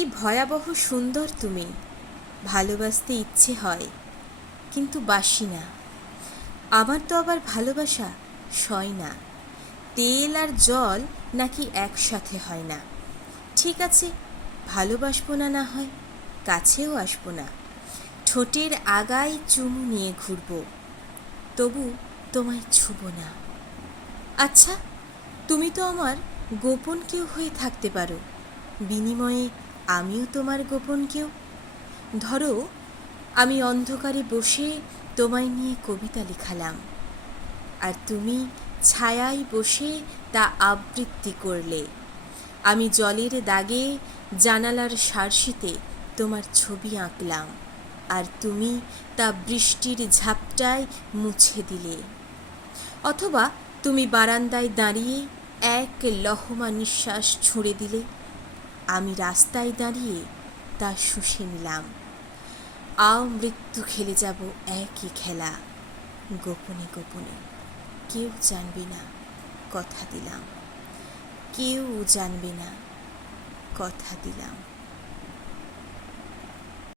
কি ভয়াবহ সুন্দর তুমি, ভালোবাসতে ইচ্ছে হয় কিন্তু বাসি না। আমার তো আবার ভালোবাসা সয় না, তেল আর জল নাকি একসাথে হয় না। ঠিক আছে, ভালোবাসবো না, না হয় কাছেও আসবো না, ঠোঁটের আগায় চুমু নিয়ে ঘুরবো, তবু তোমায় ছুবো না। আচ্ছা, তুমি তো আমার গোপন কেউ হয়ে থাকতে পারো, বিনিময়ে আমিও তোমার গোপন কেউ। ধরো, আমি অন্ধকারে বসে তোমায় নিয়ে কবিতা লিখালাম, আর তুমি ছায়ায় বসে তা আবৃত্তি করলে। আমি জলের দাগে জানালার সার্সিতে তোমার ছবি আঁকলাম, আর তুমি তা বৃষ্টির ঝাপটায় মুছে দিলে। অথবা তুমি বারান্দায় দাঁড়িয়ে এক লহমা নিঃশ্বাস ছুঁড়ে দিলে, আমি রাস্তায় দাঁড়িয়ে তা শুষে নিলাম। আও মৃত্যু খেলে যাব একই খেলা, গোপনে গোপনে, কেউ জানবে না, কথা দিলাম। কেউ জানবে না, কথা দিলাম।